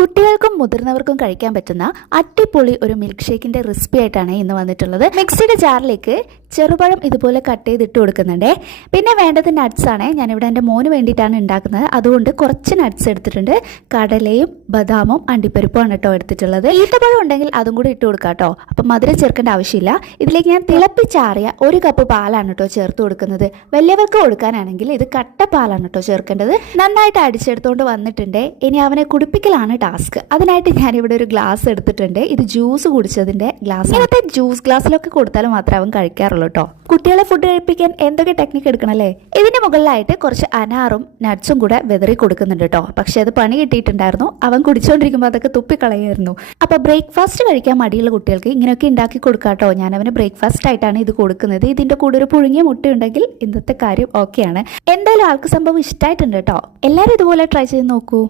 കുട്ടികൾക്കും മുതിർന്നവർക്കും കഴിക്കാൻ പറ്റുന്ന അടിപൊളി ഒരു മിൽക്ക് ഷേക്കിന്റെ റെസിപ്പി ആയിട്ടാണ് ഇന്ന് വന്നിട്ടുള്ളത്. മിക്സിയുടെ ജാറിലേക്ക് ചെറുപഴം ഇതുപോലെ കട്ട് ചെയ്തിട്ട് കൊടുക്കുന്നുണ്ട്. പിന്നെ വേണ്ടത് നട്ട്സ് ആണ്. ഞാനിവിടെ എൻ്റെ മോന് വേണ്ടിയിട്ടാണ് ഉണ്ടാക്കുന്നത്. അതുകൊണ്ട് കുറച്ച് നട്ട്സ് എടുത്തിട്ടുണ്ട്. കടലയും ബദാമും അണ്ടിപ്പരിപ്പുമാണ് കേട്ടോ എടുത്തിട്ടുള്ളത്. ഈത്തപ്പഴം ഉണ്ടെങ്കിൽ അതും കൂടി ഇട്ട് കൊടുക്കാം കേട്ടോ. അപ്പം മധുരം ചേർക്കേണ്ട ആവശ്യമില്ല. ഇതിലേക്ക് ഞാൻ തിളപ്പിച്ചാറിയ 1 കപ്പ് പാലാണ് കേട്ടോ ചേർത്ത് കൊടുക്കുന്നത്. വലിയവർക്ക് കൊടുക്കാനാണെങ്കിൽ ഇത് കട്ട പാലാണ് കേട്ടോ ചേർക്കേണ്ടത്. നന്നായിട്ട് അടിച്ചെടുത്തുകൊണ്ട് വന്നിട്ടുണ്ട്. ഇനി അവനെ കുടിപ്പിക്കലാണ് ടാസ്ക്. അതിനായിട്ട് ഞാനിവിടെ ഒരു ഗ്ലാസ് എടുത്തിട്ടുണ്ട്. ഇത് ജ്യൂസ് കുടിച്ചതിൻ്റെ ഗ്ലാസ്. ഇങ്ങനത്തെ ജ്യൂസ് ഗ്ലാസ്സിലൊക്കെ കൊടുത്താൽ മാത്രമേ അവൻ കഴിക്കാറുള്ളൂ കേട്ടോ. കുട്ടികളെ ഫുഡ് കഴിപ്പിക്കാൻ എന്തൊക്കെ ടെക്നിക്ക് എടുക്കണല്ലേ. ഇതിന് മുകളിലായിട്ട് കുറച്ച് അനാറും നട്ട്സും കൂടെ വെതറി കൊടുക്കുന്നുണ്ട് കേട്ടോ. പക്ഷെ അത് പണി കിട്ടിയിട്ടുണ്ടായിരുന്നു. അവൻ കുടിച്ചുകൊണ്ടിരിക്കുമ്പോൾ അതൊക്കെ തുപ്പിക്കളയായിരുന്നു. അപ്പോൾ ബ്രേക്ക്ഫാസ്റ്റ് കഴിക്കാൻ മടിയുള്ള കുട്ടികൾക്ക് ഇങ്ങനെയൊക്കെ ഉണ്ടാക്കി കൊടുക്കാം കേട്ടോ. ഞാൻ അവന് ബ്രേക്ക്ഫാസ്റ്റ് ആയിട്ടാണ് ഇത് കൊടുക്കുന്നത്. ഇതിൻ്റെ കൂടെ ഒരു പുഴുങ്ങിയ മുട്ടയുണ്ടെങ്കിൽ ഇന്നത്തെ കാര്യം ഓക്കെയാണ്. എന്തായാലും ആൾക്ക് സംഭവം ഇഷ്ടമായിട്ടുണ്ട് കേട്ടോ. എല്ലാവരും ഇതുപോലെ ട്രൈ ചെയ്ത് നോക്കൂ.